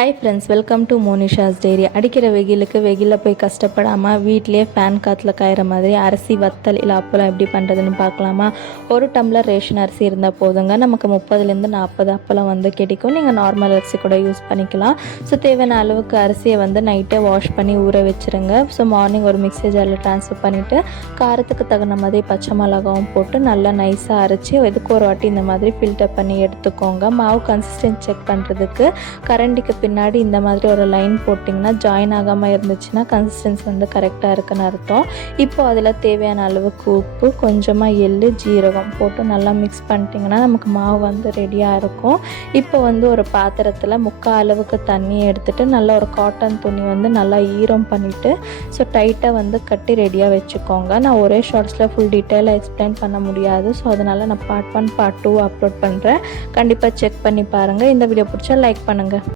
Hi friends, welcome to Monisha's diary. அடிக்கிற வெயிலில் போய் கஷ்டப்படாமல் வீட்டிலே ஃபேன் காற்றுல காயிற மாதிரி அரிசி வத்தல் இல்லை அப்பளம் எப்படி பண்ணுறதுன்னு பார்க்கலாமா. ஒரு டம்ளர் ரேஷன் அரிசி இருந்தால் போதுங்க. நமக்கு 30லேருந்து 40 அப்பளம் கிடைக்கும். நீங்கள் நார்மல் அரிசி கூட யூஸ் பண்ணிக்கலாம். ஸோ தேவையான அளவுக்கு அரிசியை நைட்டே வாஷ் பண்ணி ஊற வச்சுருங்க. ஸோ மார்னிங் ஒரு மிக்ஸி ஜாரில் ட்ரான்ஸ்ஃபர் பண்ணிவிட்டு காரத்துக்கு தகுந்த மாதிரி பச்சை மிளகாவும் போட்டு நல்லா நைஸாக அரைச்சி எதுக்கு ஒரு வாட்டி இந்த மாதிரி ஃபில்டர் பண்ணி எடுத்துக்கோங்க. மாவு கன்சிஸ்டன்ட் செக் பண்ணுறதுக்கு கரண்டிக்கு பின்னாடி இந்த மாதிரி ஒரு லைன் போட்டிங்கன்னா ஜாயின் ஆகாமல் இருந்துச்சுன்னா கன்சிஸ்டன்சி கரெக்டாக இருக்குன்னு அர்த்தம். இப்போ அதில் தேவையான அளவுக்கு உப்பு, கொஞ்சமாக எள்ளு, ஜீரகம் போட்டு நல்லா மிக்ஸ் பண்ணிட்டிங்கன்னா நமக்கு மாவு ரெடியாக இருக்கும். இப்போ ஒரு பாத்திரத்தில் 3/4 அளவுக்கு தண்ணியை எடுத்துகிட்டு நல்லா ஒரு காட்டன் துணி நல்லா ஈரம் பண்ணிவிட்டு ஸோ டைட்டாக கட்டி ரெடியாக வச்சுக்கோங்க. நான் ஒரே ஷார்ட்ஸில் ஃபுல் டீட்டெயிலாக எக்ஸ்பிளைன் பண்ண முடியாது. ஸோ அதனால் நான் பார்ட் 1 பார்ட் 2 அப்லோட் பண்ணுறேன். கண்டிப்பாக செக் பண்ணி பாருங்கள். இந்த வீடியோ பிடிச்சா லைக் பண்ணுங்கள்.